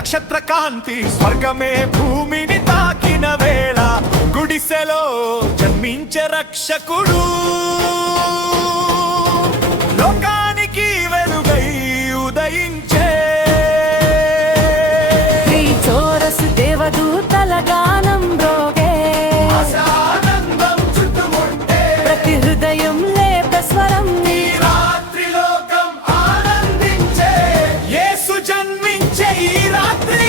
నక్షత్ర కాంతి స్వర్గమే భూమిని తాకిన వేళ గుడిసెలో జన్మించే రక్షకుడు లోకానికి వెలుగై ఉదయించే చోరసు దేవదూతల గానం రోగే ప్రతి హృదయం లేప స్వరం ఈ రాత్రి లోకం ఆనందించే యేసు జన్మించే ఈ రాత్రి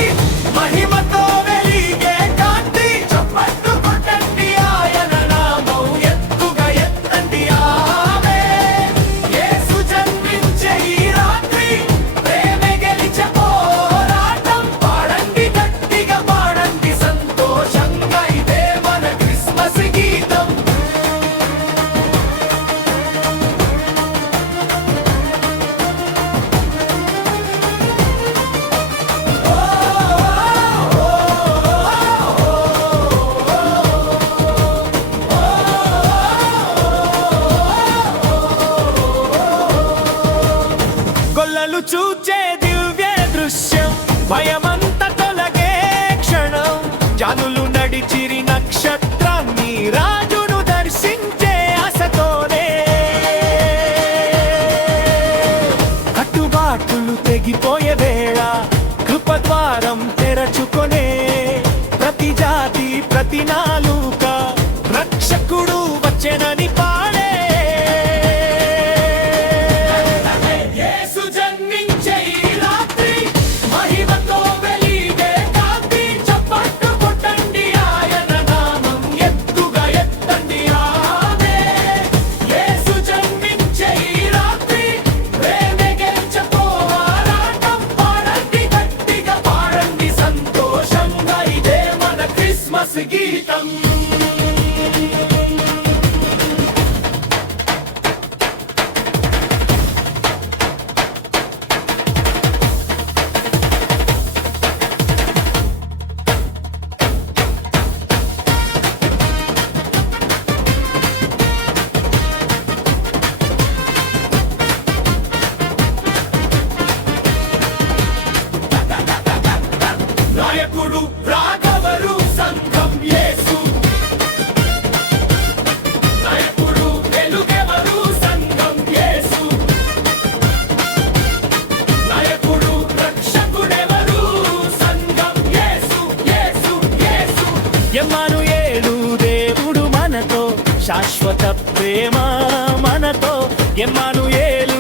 మహిమతో వెలిగే కాంతి చప్పట్లు కొట్టండి ఆయన నామం ఎత్తుగా ఎత్తండి ఆమేన్ యేసు జన్మించే ఈ రాత్రి ప్రేమే గెలిచే పోరాటం పాడండి గట్టిగా పాడండి సంతోషంగా ఇదే మన క్రిస్మస్ గీతం కొల్లలు చూచే దివ్య దృశ్యం భయమంత తొలగే క్షణం జానులు నడిచిరి నక్షత్రాన్ని రాజును దర్శించే ఆశతోనే కట్టుబాటులు తెగిపోయే వేళ కృపద్వారం తెరచుకొనే ప్రతి జాతి ప్రతి నాలుక రక్షకుడు వచ్చెనని పాడే యేసు జన్మించే ఈ రాత్రి మహిమతో వెలిగే కాంతి చప్పట్లు కొట్టండి ఆయన నామం ఎత్తుగా ఎత్తండి ఆమేన్ యేసు జన్మించే ఈ రాత్రి ప్రేమే గెలిచే పోరాటం పాడండి గట్టిగా పాడండి సంతోషంగా ఇదే మన క్రిస్మస్ గీతం నాయకుడు రాఘవరు సంఘం యేసు నాయకుడు వెలుగెవరు సంఘం యేసు నాయకుడు రక్షకుడెవరు సంఘం యేసు యేసు యేసు ఎమ్మానుయేలు దేవుడు మనతో శాశ్వత ప్రేమ మనతో ఎమ్మానుయేలు